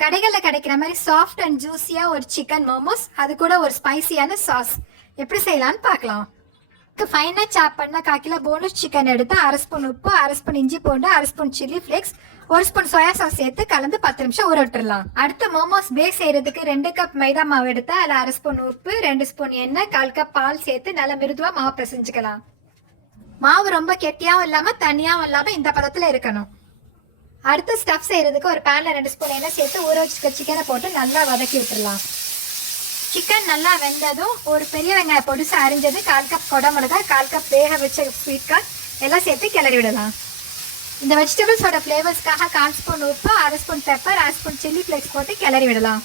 கடைகளில் கிடைக்கிற மாதிரி சாஃப்ட் அண்ட் ஜூஸியாக ஒரு சிக்கன் மோமோஸ் அது கூட ஒரு ஸ்பைசியான சாஸ் எப்படி செய்யலாம்னு பார்க்கலாம். ஃபைனாக சாப் பண்ண கால் கிலோ போனஸ் சிக்கன் எடுத்து அரை ஸ்பூன் உப்பு அரை ஸ்பூன் இஞ்சி பூண்டு அரை ஸ்பூன் சில்லி ஃப்ளேக்ஸ் ஒரு ஸ்பூன் சோயா சாஸ் சேர்த்து கலந்து பத்து நிமிஷம் ஊற விட்டுறலாம். அடுத்து மோமோஸ் பேக் செய்யறதுக்கு ரெண்டு கப் மைதா மாவு எடுத்து அதில் அரை ஸ்பூன் உப்பு ரெண்டு ஸ்பூன் எண்ணெய் கால் கப் பால் சேர்த்து நல்லா மிருதுவாக மாவு பிசைஞ்சுக்கலாம். மாவு ரொம்ப கெட்டியாகவும் இல்லாமல் தனியாகவும் இல்லாமல் இந்த பதத்தில் இருக்கணும். அடுத்து ஸ்டஃப் செய்கிறதுக்கு ஒரு பேனில் ரெண்டு ஸ்பூன் எண்ணெய் சேர்த்து ஊற வச்சுக்க சிக்கனை போட்டு நல்லா வதக்கி விட்டுறலாம். சிக்கன் நல்லா வெந்ததும் ஒரு பெரிய வெங்காயம் பொடிசு அரிஞ்சது கால் கப் கொடமிளகா கால் கப் வேக வச்ச ஸ்வீட்கார் எல்லாம் சேர்த்து கிளறி விடலாம். இந்த வெஜிடபிள்ஸோட ஃப்ளேவர்ஸ்க்காக கால் ஸ்பூன் உப்பு அரை ஸ்பூன் பெப்பர் அரை ஸ்பூன் சில்லி ஃப்ளேக்ஸ் போட்டு கிளறி விடலாம்.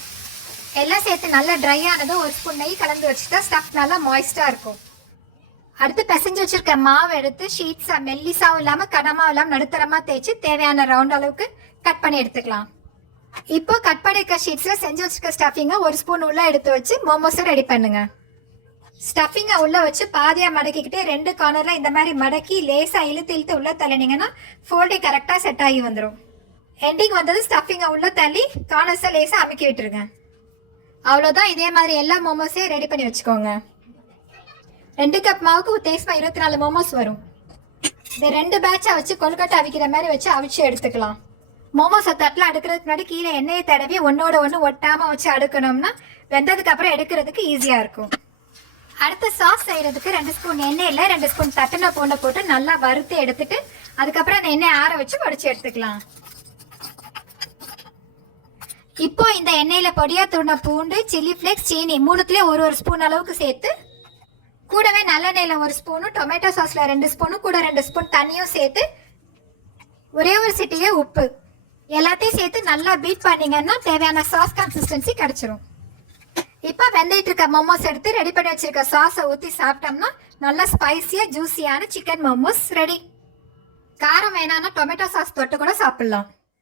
எல்லாம் சேர்த்து நல்லா ட்ரை ஆனதும் ஒரு ஸ்பூன் நெய் கலந்து வச்சுட்டா ஸ்டஃப் நல்லா மாய்ஸ்டாக இருக்கும். அடுத்து பிசைஞ்சு வச்சிருக்க மாவு எடுத்து ஷீட்ஸா மெல்லிசாவும் இல்லாம கடமாவும் இல்லாம நடுத்தரமா தேய்ச்சி தேவையான ரவுண்ட் அளவுக்கு கட் பண்ணி எடுத்துக்கலாம். இப்போ கட் பண்ணிருக்க ஷீட்ஸ்ல செஞ்சு வச்சிருக்க ஸ்டஃபிங்க ஒரு ஸ்பூன் உள்ள எடுத்து வச்சு மோமோஸை ரெடி பண்ணுங்க. ஸ்டஃபிங்கை உள்ள வச்சு பாதியா மடக்கிக்கிட்டு ரெண்டு கார்னர்ல இந்த மாதிரி மடக்கி லேசா இழுத்து இழுத்து உள்ள தள்ளினீங்கன்னா ஃபோல்டே கரெக்டா செட் ஆகி வந்துடும் எண்டிங் வந்தது ஸ்டஃபிங்க உள்ள தள்ளி கார்னர்ஸை லேசா அமுக்கி விட்டுருங்க. அவ்வளோதான் இதே மாதிரி எல்லா மோமோஸையும் ரெடி பண்ணி வச்சுக்கோங்க. ரெண்டு கப் மாவுக்கு உத்தேசமா இருபத்தி நாலு மோமோஸ் வரும். இந்த ரெண்டு பேட்சா வச்சு கொழுக்கட்டை அவிக்கிற மாதிரி வச்சு அவிச்சு எடுத்துக்கலாம். மோமோஸை தட்டில் அடுக்கிறதுக்கு முன்னாடி கீழே எண்ணெயை தடவி ஒன்னோட ஒன்று ஒட்டாம வச்சு அடுக்கணும்னா வெந்ததுக்கு அப்புறம் எடுக்கிறதுக்கு ஈஸியா இருக்கும். அடுத்த சாஸ் செய்யறதுக்கு ரெண்டு ஸ்பூன் எண்ணெயில் ரெண்டு ஸ்பூன் தட்டின பூண்டை போட்டு நல்லா வறுத்து எடுத்துட்டு அதுக்கப்புறம் அந்த எண்ணெயை ஆற வச்சு வடிச்சு எடுத்துக்கலாம். இப்போ இந்த எண்ணெயில பொடியா துருண பூண்டு சில்லி ஃப்ளேக்ஸ் சீனி மூணுத்துலயும் ஒரு ஒரு ஸ்பூன் அளவுக்கு சேர்த்து கூடவே நல்லெண்ணெயில் ஒரு ஸ்பூனும் டொமேட்டோ சாஸில் ரெண்டு ஸ்பூனும் கூட ரெண்டு ஸ்பூன் தண்ணியும் சேர்த்து ஒரே ஒரு சிட்டியே உப்பு. எல்லாத்தையும் சேர்த்து நல்லா பீட் பண்ணீங்கன்னா தேவையான சாஸ் கன்சிஸ்டன்சி கிடைச்சிரும். இப்போ வெந்துட்டு இருக்க மோமோஸ் எடுத்து ரெடி பண்ணி வச்சிருக்க சாஸை ஊற்றி சாப்பிட்டோம்னா நல்லா ஸ்பைசியாக ஜூஸியான சிக்கன் மோமோஸ் ரெடி காரம் வேணான்னா டொமேட்டோ சாஸ் தொட்டு கூட சாப்பிட்லாம்.